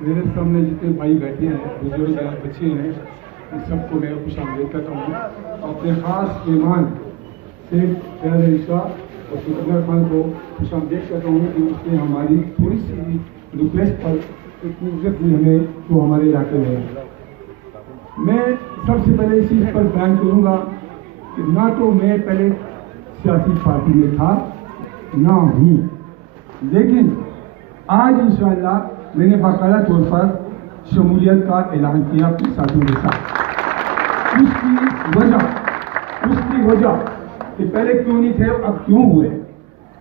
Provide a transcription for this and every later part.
میرے سامنے جتنے بھائی بیٹھے ہیں، بزرگ ہیں، بچے ہیں، ان سب کو میں خوش آمدید کرتا ہوں. اپنے خاص مہمان سے فیض علی شاہ اور سکندر خان کو خوش آمدید کرتا ہوں کہ اس نے ہماری تھوڑی سی ریکویسٹ پر اتنی عزت دی ہمیں جو ہمارے علاقے میں ہے. میں سب سے پہلے اس چیز پر بیان کروں گا کہ نہ تو میں پہلے سیاسی پارٹی میں تھا نہ ہوں، لیکن آج انشاءاللہ میں نے باقاعدہ طور پر شمولیت کا اعلان کیا اپنے ساتھیوں کے ساتھ. اس کی وجہ کہ پہلے کیوں نہیں تھے اب کیوں ہوئے،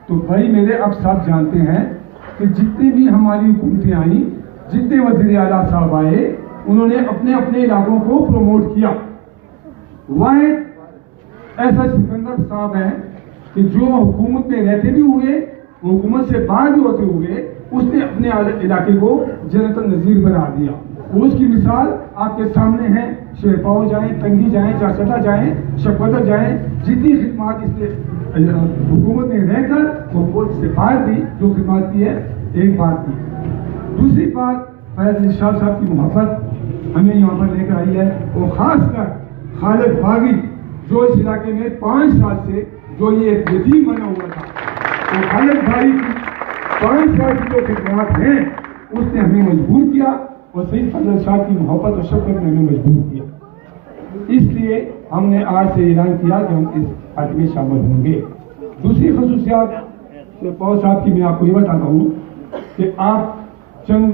تو بھائی میرے اب سب جانتے ہیں کہ جتنی بھی ہماری حکومتیں آئیں، جتنے وزیر اعلیٰ صاحب آئے، انہوں نے اپنے اپنے علاقوں کو پروموٹ کیا. واحد ایسا سکندر صاحب ہیں کہ جو حکومت میں رہتے بھی ہوئے، حکومت سے باہر بھی ہوتے ہوئے، اس نے اپنے علاقے کو جنت النظیر بنا دیا. اس کی مثال آپ کے سامنے ہے. شیرپاؤ جائیں، تنگی جائیں، چارچٹا جائیں، شکوتر جائیں، جتنی خدمات اس نے حکومت نے رہ کر حکومت سے باہر دی، جو خدمات کی ہے، ایک بات کی. دوسری بات، فیض علی شاہ صاحب کی محبت ہمیں یہاں پر لے کر آئی ہے، اور خاص کر خالد باغی جو اس علاقے میں 5 سال سے جو یہ یتیم بنا ہوا تھا، تو خالد بھائی کی 5 سال کی جو خدمات ہیں اس نے ہمیں مجبور کیا، اور سید فضل شاہ کی محبت اور شفقت نے ہمیں مجبور کیا. اس لیے ہم نے آج سے اعلان کیا کہ ہم اس پارٹی میں شامل ہوں گے. دوسری خصوصیات پاؤ صاحب کی میں آپ کو یہ بتاتا ہوں کہ آپ چند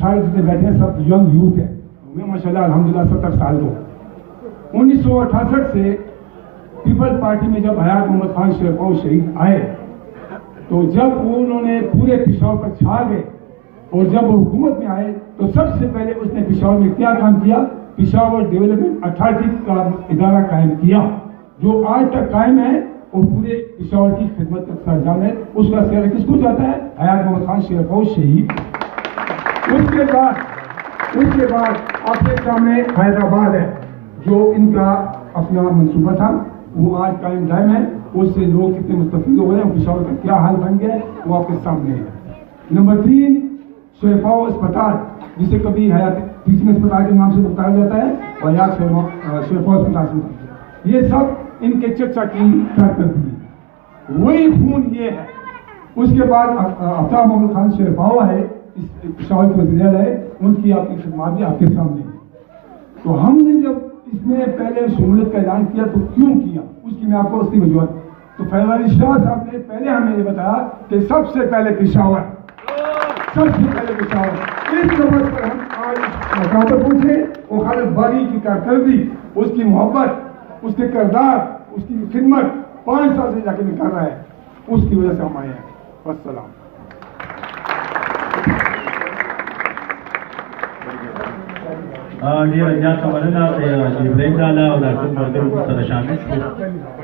سال جتنے بیٹھے ہیں سب ینگ یوتھ ہیں. میں ماشاءاللہ الحمدللہ 70 سال کا ہوں. 1968 سے پیپل پارٹی میں جب حیات محمد خان شیرپاؤ شہید آئے، تو جب انہوں نے پورے پشاور پر چھا گئے اور جب وہ حکومت میں آئے تو سب سے پہلے اس نے پشاور میں کیا کام کیا؟ پشاور ڈیولپمنٹ اتھارٹی کا ادارہ قائم کیا، جو آج تک قائم ہے اور پورے پشاور کی خدمت کا سرجام ہے. اس کا سر کس کو جاتا ہے؟ حیات محمد خان شیرپاؤ شہید. اس کے بعد آپ کے سامنے حیدرآباد ہے، جو ان کا اپنا منصوبہ تھا، وہ آج قائم دائم ہے. اس سے لوگ کتنے مستفید ہو گئے ہیں، پشاور کا کیا حال بن گیا ہے، وہ آپ کے سامنے ہے. نمبر 3، شیرپاؤ اسپتال، جسے کبھی حیات ٹیچنگ اسپتال کے نام سے پکارا جاتا ہے، اور یا شیرپاؤ اسپتال سے، یہ سب ان کے چچا کی کارکردگی، وہی خون یہ ہے. اس کے بعد آفتاب محمد خان شیرپاؤ ہے، پشاور کے وزیر اعلیٰ ہے، ان کی آپ کی خدمات بھی آپ کے سامنے ہے. تو ہم نے جب اس میں پہلے شمولیت کا اعلان کیا تو کیوں کیا، اس کی میں آپ کو اس کی وجوہات. تو فیض علی شاہ صاحب نے پہلے ہمیں یہ بتایا کہ سب سے پہلے پشاور. اس نمبر پر ہم آج مقام پر پہنچے، اور خالد باغی کی کارکردگی، اس کی محبت، اس کے کردار، اس کی خدمت 5 سال سے جا کے کر رہا ہے، اس کی وجہ سے ہم آئے ہیں. والسلام. ډېر زیات مننه چې برېک ډاله او د ټول ملګرو سره شامل شو.